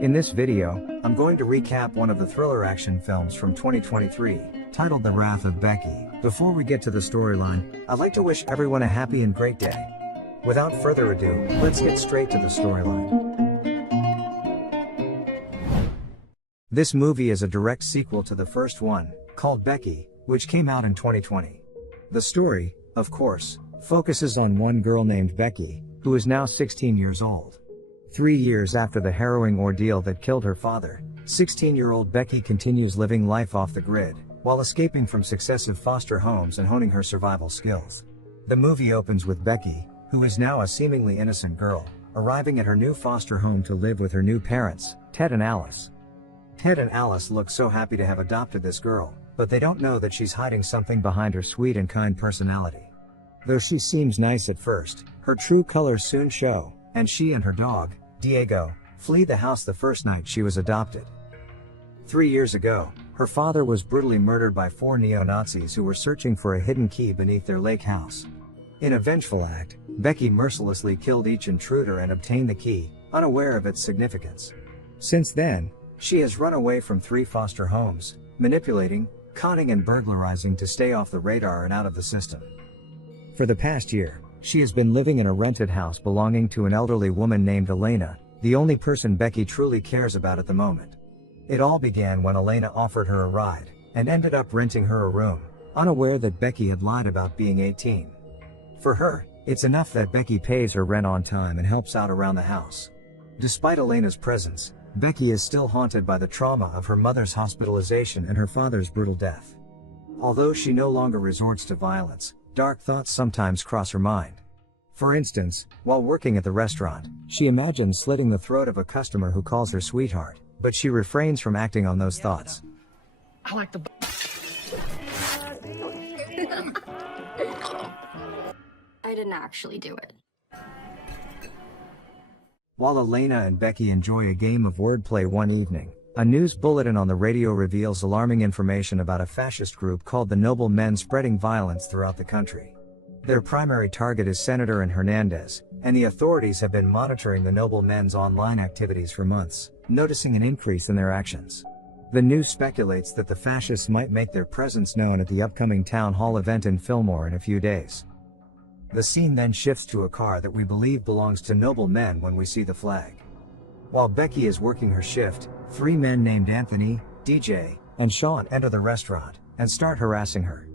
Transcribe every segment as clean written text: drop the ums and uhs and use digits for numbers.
In this video, I'm going to recap one of the thriller action films from 2023, titled The Wrath of Becky. Before we get to the storyline, I'd like to wish everyone a happy and great day. Without further ado, let's get straight to the storyline. This movie is a direct sequel to the first one, called Becky, which came out in 2020. The story, of course, focuses on one girl named Becky, who is now 16 years old. 3 years after the harrowing ordeal that killed her father, 16-year-old Becky continues living life off the grid, while escaping from successive foster homes and honing her survival skills. The movie opens with Becky, who is now a seemingly innocent girl, arriving at her new foster home to live with her new parents, Ted and Alice. Ted and Alice look so happy to have adopted this girl, but they don't know that she's hiding something behind her sweet and kind personality. Though she seems nice at first, her true colors soon show, and she and her dog, Diego, flee the house the first night she was adopted. 3 years ago, her father was brutally murdered by 4 neo-Nazis who were searching for a hidden key beneath their lake house. In a vengeful act, Becky mercilessly killed each intruder and obtained the key, unaware of its significance. Since then, she has run away from 3 foster homes, manipulating, conning and burglarizing to stay off the radar and out of the system. For the past year, she has been living in a rented house belonging to an elderly woman named Elena, the only person Becky truly cares about at the moment. It all began when Elena offered her a ride, and ended up renting her a room, unaware that Becky had lied about being 18. For her, it's enough that Becky pays her rent on time and helps out around the house. Despite Elena's presence, Becky is still haunted by the trauma of her mother's hospitalization and her father's brutal death. Although she no longer resorts to violence, dark thoughts sometimes cross her mind. For instance, while working at the restaurant, she imagines slitting the throat of a customer who calls her sweetheart, but she refrains from acting on those thoughts. I like the I didn't actually do it. While Elena and Becky enjoy a game of wordplay one evening, a news bulletin on the radio reveals alarming information about a fascist group called the Noble Men spreading violence throughout the country. Their primary target is Senator Hernandez, and the authorities have been monitoring the Noble Men's online activities for months, noticing an increase in their actions. The news speculates that the fascists might make their presence known at the upcoming town hall event in Fillmore in a few days. The scene then shifts to a car that we believe belongs to Noble Men when we see the flag. While Becky is working her shift, 3 men named Anthony, DJ, and Sean enter the restaurant, and start harassing her.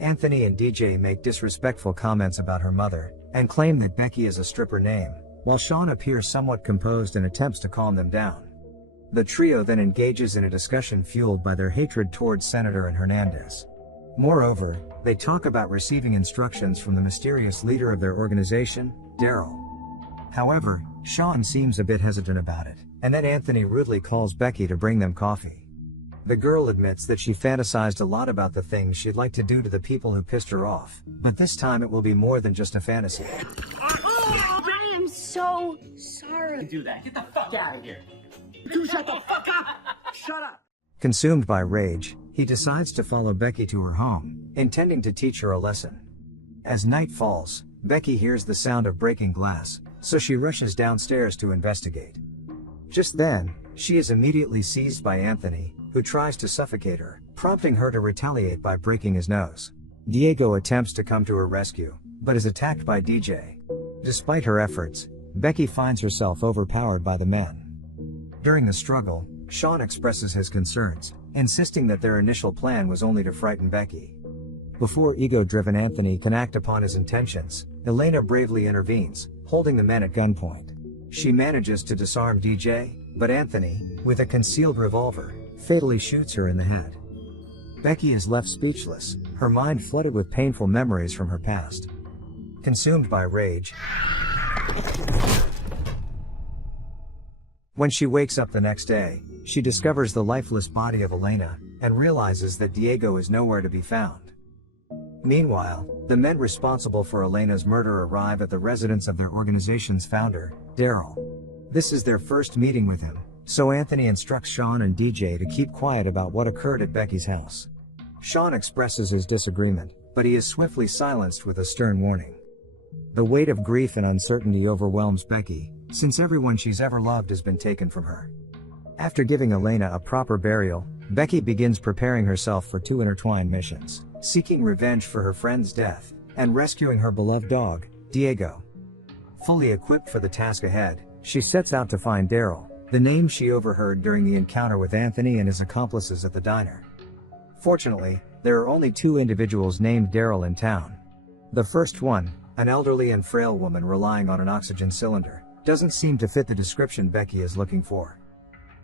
Anthony and DJ make disrespectful comments about her mother, and claim that Becky is a stripper name, while Sean appears somewhat composed and attempts to calm them down. The trio then engages in a discussion fueled by their hatred towards Senator Hernandez. Moreover, they talk about receiving instructions from the mysterious leader of their organization, Daryl. However, Sean seems a bit hesitant about it, and then Anthony rudely calls Becky to bring them coffee. The girl admits that she fantasized a lot about the things she'd like to do to the people who pissed her off, but this time it will be more than just a fantasy. I am so sorry. do that. Get the fuck out of here. You shut the fuck up. Shut up. Consumed by rage, he decides to follow Becky to her home, intending to teach her a lesson. As night falls, Becky hears the sound of breaking glass, so she rushes downstairs to investigate. Just then, she is immediately seized by Anthony, who tries to suffocate her, prompting her to retaliate by breaking his nose. Diego attempts to come to her rescue, but is attacked by DJ. Despite her efforts, Becky finds herself overpowered by the men. During the struggle, Sean expresses his concerns, insisting that their initial plan was only to frighten Becky. Before ego-driven Anthony can act upon his intentions, Elena bravely intervenes, holding the men at gunpoint. She manages to disarm DJ, but Anthony, with a concealed revolver, fatally shoots her in the head. Becky is left speechless, her mind flooded with painful memories from her past. Consumed by rage, when she wakes up the next day, she discovers the lifeless body of Elena, and realizes that Diego is nowhere to be found. Meanwhile, the men responsible for Elena's murder arrive at the residence of their organization's founder, Daryl. This is their first meeting with him, so Anthony instructs Sean and DJ to keep quiet about what occurred at Becky's house. Sean expresses his disagreement, but he is swiftly silenced with a stern warning. The weight of grief and uncertainty overwhelms Becky, since everyone she's ever loved has been taken from her. After giving Elena a proper burial, Becky begins preparing herself for two intertwined missions, seeking revenge for her friend's death, and rescuing her beloved dog, Diego. Fully equipped for the task ahead, she sets out to find Daryl, the name she overheard during the encounter with Anthony and his accomplices at the diner. Fortunately, there are only two individuals named Daryl in town. The first one, an elderly and frail woman relying on an oxygen cylinder, doesn't seem to fit the description Becky is looking for.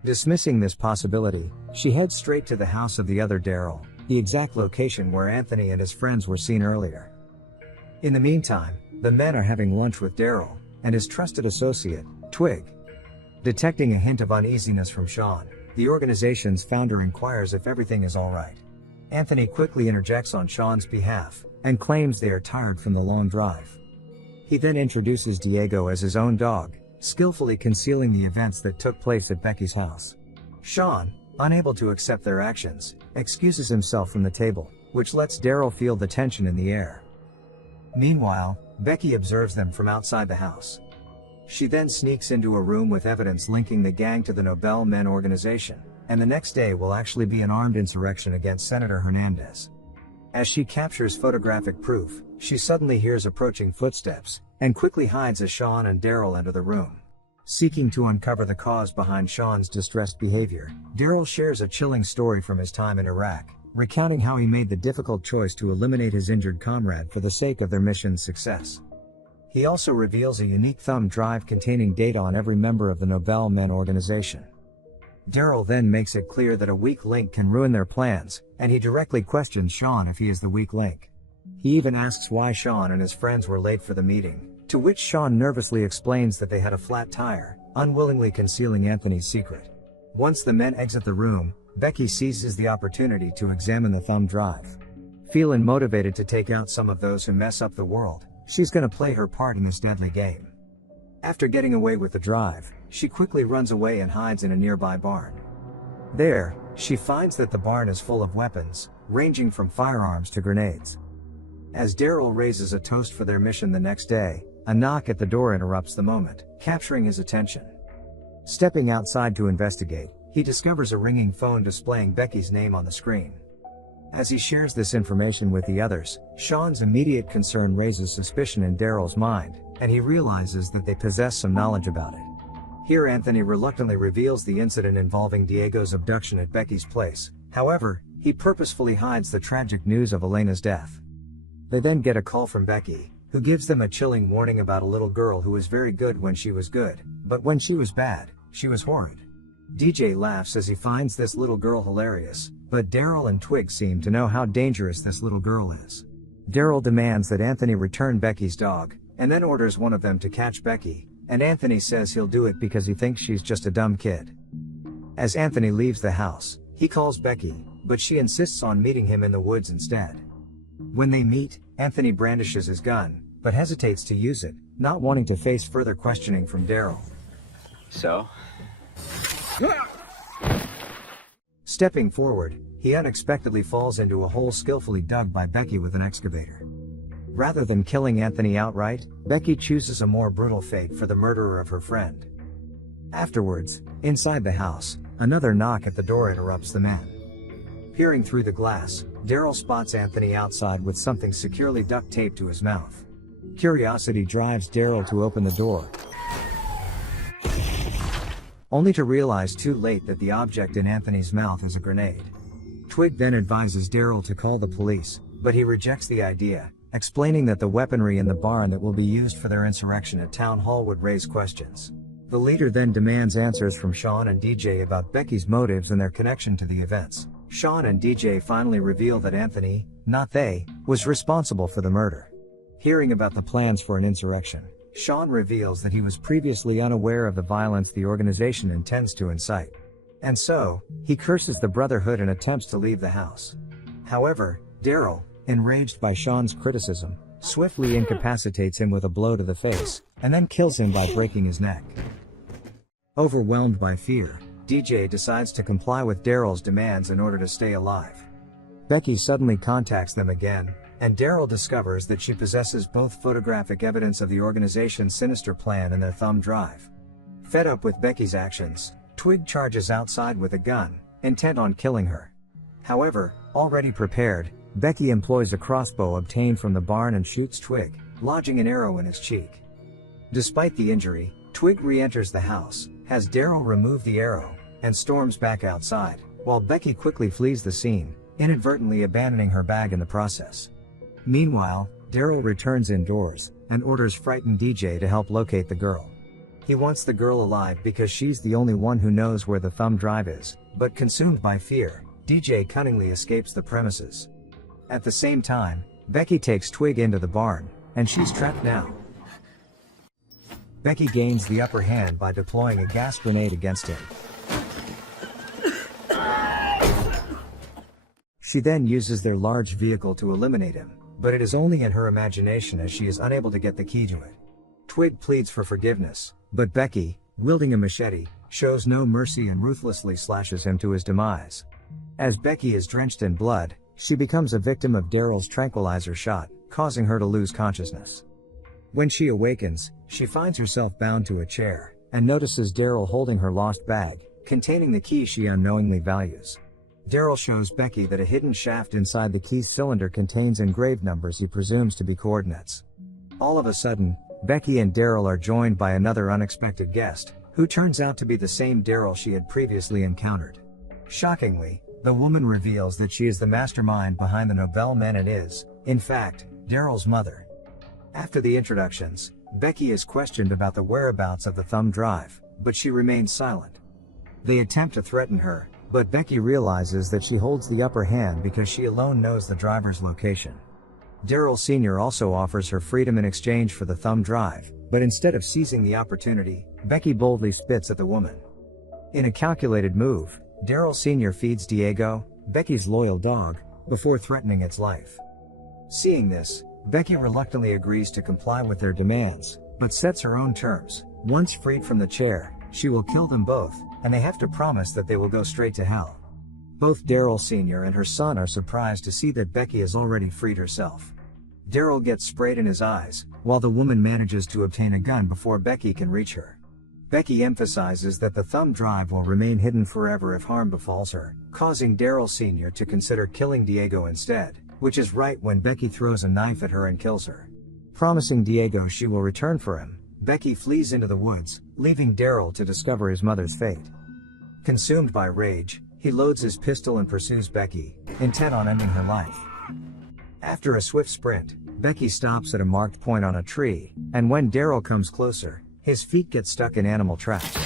Dismissing this possibility, she heads straight to the house of the other Daryl, the exact location where Anthony and his friends were seen earlier. In the meantime, the men are having lunch with Daryl and his trusted associate, Twig. Detecting a hint of uneasiness from Sean, the organization's founder inquires if everything is alright. Anthony quickly interjects on Sean's behalf, and claims they are tired from the long drive. He then introduces Diego as his own dog, skillfully concealing the events that took place at Becky's house. Sean, unable to accept their actions, excuses himself from the table, which lets Daryl feel the tension in the air. Meanwhile, Becky observes them from outside the house. She then sneaks into a room with evidence linking the gang to the Nobel Men organization, and the next day will actually be an armed insurrection against Senator Hernandez. As she captures photographic proof, she suddenly hears approaching footsteps, and quickly hides as Sean and Daryl enter the room. Seeking to uncover the cause behind Sean's distressed behavior, Daryl shares a chilling story from his time in Iraq, recounting how he made the difficult choice to eliminate his injured comrade for the sake of their mission's success. He also reveals a unique thumb drive containing data on every member of the Nobel Men organization. Daryl then makes it clear that a weak link can ruin their plans, and he directly questions Sean if he is the weak link. He even asks why Sean and his friends were late for the meeting, to which Sean nervously explains that they had a flat tire, unwillingly concealing Anthony's secret. Once the men exit the room, Becky seizes the opportunity to examine the thumb drive. Feeling motivated to take out some of those who mess up the world, she's gonna play her part in this deadly game. After getting away with the drive, she quickly runs away and hides in a nearby barn. There, she finds that the barn is full of weapons, ranging from firearms to grenades. As Daryl raises a toast for their mission the next day, a knock at the door interrupts the moment, capturing his attention. Stepping outside to investigate, he discovers a ringing phone displaying Becky's name on the screen. As he shares this information with the others, Sean's immediate concern raises suspicion in Daryl's mind, and he realizes that they possess some knowledge about it. Here Anthony reluctantly reveals the incident involving Diego's abduction at Becky's place. However, he purposefully hides the tragic news of Elena's death. They then get a call from Becky, who gives them a chilling warning about a little girl who was very good when she was good, but when she was bad, she was horrid. DJ laughs as he finds this little girl hilarious, but Daryl and Twig seem to know how dangerous this little girl is. Daryl demands that Anthony return Becky's dog, and then orders one of them to catch Becky, and Anthony says he'll do it because he thinks she's just a dumb kid. As Anthony leaves the house, he calls Becky, but she insists on meeting him in the woods instead. When they meet, Anthony brandishes his gun, but hesitates to use it, not wanting to face further questioning from Daryl. So? Stepping forward, he unexpectedly falls into a hole skillfully dug by Becky with an excavator. Rather than killing Anthony outright, Becky chooses a more brutal fate for the murderer of her friend. Afterwards, inside the house, another knock at the door interrupts the men. Peering through the glass, Daryl spots Anthony outside with something securely duct taped to his mouth. Curiosity drives Daryl to open the door, only to realize too late that the object in Anthony's mouth is a grenade. Twig then advises Daryl to call the police, but he rejects the idea, explaining that the weaponry in the barn that will be used for their insurrection at Town Hall would raise questions. The leader then demands answers from Sean and DJ about Becky's motives and their connection to the events. Sean and DJ finally reveal that Anthony, not they, was responsible for the murder. Hearing about the plans for an insurrection, Sean reveals that he was previously unaware of the violence the organization intends to incite. And so, he curses the Brotherhood and attempts to leave the house. However, Daryl, enraged by Sean's criticism, swiftly incapacitates him with a blow to the face, and then kills him by breaking his neck. Overwhelmed by fear, DJ decides to comply with Daryl's demands in order to stay alive. Becky suddenly contacts them again, and Daryl discovers that she possesses both photographic evidence of the organization's sinister plan and their thumb drive. Fed up with Becky's actions, Twig charges outside with a gun, intent on killing her. However, already prepared, Becky employs a crossbow obtained from the barn and shoots Twig, lodging an arrow in his cheek. Despite the injury, Twig re-enters the house, has Daryl remove the arrow, and storms back outside, while Becky quickly flees the scene, inadvertently abandoning her bag in the process. Meanwhile, Daryl returns indoors, and orders frightened DJ to help locate the girl. He wants the girl alive because she's the only one who knows where the thumb drive is, but consumed by fear, DJ cunningly escapes the premises. At the same time, Becky takes Twig into the barn, and she's trapped now. Becky gains the upper hand by deploying a gas grenade against him. She then uses their large vehicle to eliminate him, but it is only in her imagination as she is unable to get the key to it. Twig pleads for forgiveness, but Becky, wielding a machete, shows no mercy and ruthlessly slashes him to his demise. As Becky is drenched in blood, she becomes a victim of Daryl's tranquilizer shot, causing her to lose consciousness. When she awakens, she finds herself bound to a chair, and notices Daryl holding her lost bag, containing the key she unknowingly values. Daryl shows Becky that a hidden shaft inside the key's cylinder contains engraved numbers he presumes to be coordinates. All of a sudden, Becky and Daryl are joined by another unexpected guest, who turns out to be the same Daryl she had previously encountered. Shockingly, the woman reveals that she is the mastermind behind the Nobel men and is, in fact, Daryl's mother. After the introductions, Becky is questioned about the whereabouts of the thumb drive, but she remains silent. They attempt to threaten her, but Becky realizes that she holds the upper hand because she alone knows the driver's location. Daryl Sr. also offers her freedom in exchange for the thumb drive, but instead of seizing the opportunity, Becky boldly spits at the woman. In a calculated move, Daryl Sr. feeds Diego, Becky's loyal dog, before threatening its life. Seeing this, Becky reluctantly agrees to comply with their demands, but sets her own terms. Once freed from the chair, she will kill them both, and they have to promise that they will go straight to hell. Both Daryl Sr. and her son are surprised to see that Becky has already freed herself. Daryl gets sprayed in his eyes, while the woman manages to obtain a gun before Becky can reach her. Becky emphasizes that the thumb drive will remain hidden forever if harm befalls her, causing Daryl Sr. to consider killing Diego instead, which is right when Becky throws a knife at her and kills her. Promising Diego she will return for him, Becky flees into the woods, leaving Daryl to discover his mother's fate. Consumed by rage, he loads his pistol and pursues Becky, intent on ending her life. After a swift sprint, Becky stops at a marked point on a tree, and when Daryl comes closer, his feet get stuck in animal traps.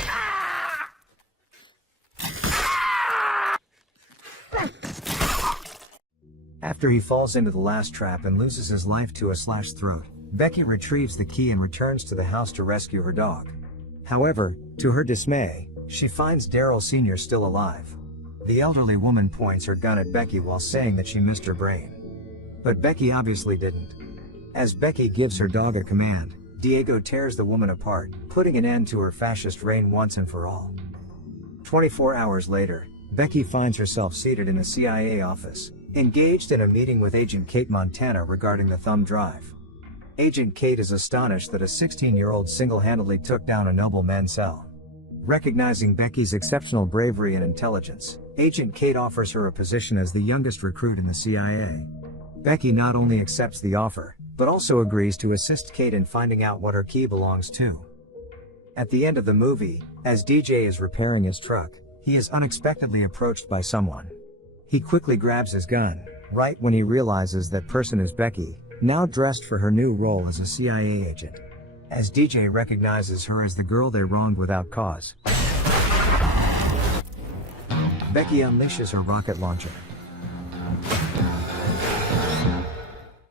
After he falls into the last trap and loses his life to a slashed throat, Becky retrieves the key and returns to the house to rescue her dog. However, to her dismay, she finds Daryl Sr. still alive. The elderly woman points her gun at Becky while saying that she missed her brain. But Becky obviously didn't. As Becky gives her dog a command, Diego tears the woman apart, putting an end to her fascist reign once and for all. 24 hours later, Becky finds herself seated in a CIA office, engaged in a meeting with Agent Kate Montana regarding the thumb drive. Agent Kate is astonished that a 16-year-old single-handedly took down a nobleman cell. Recognizing Becky's exceptional bravery and intelligence, Agent Kate offers her a position as the youngest recruit in the CIA. Becky not only accepts the offer, but also agrees to assist Kate in finding out what her key belongs to. At the end of the movie, as DJ is repairing his truck, he is unexpectedly approached by someone. He quickly grabs his gun, right when he realizes that person is Becky, now dressed for her new role as a CIA agent. As DJ recognizes her as the girl they wronged without cause, Becky unleashes her rocket launcher.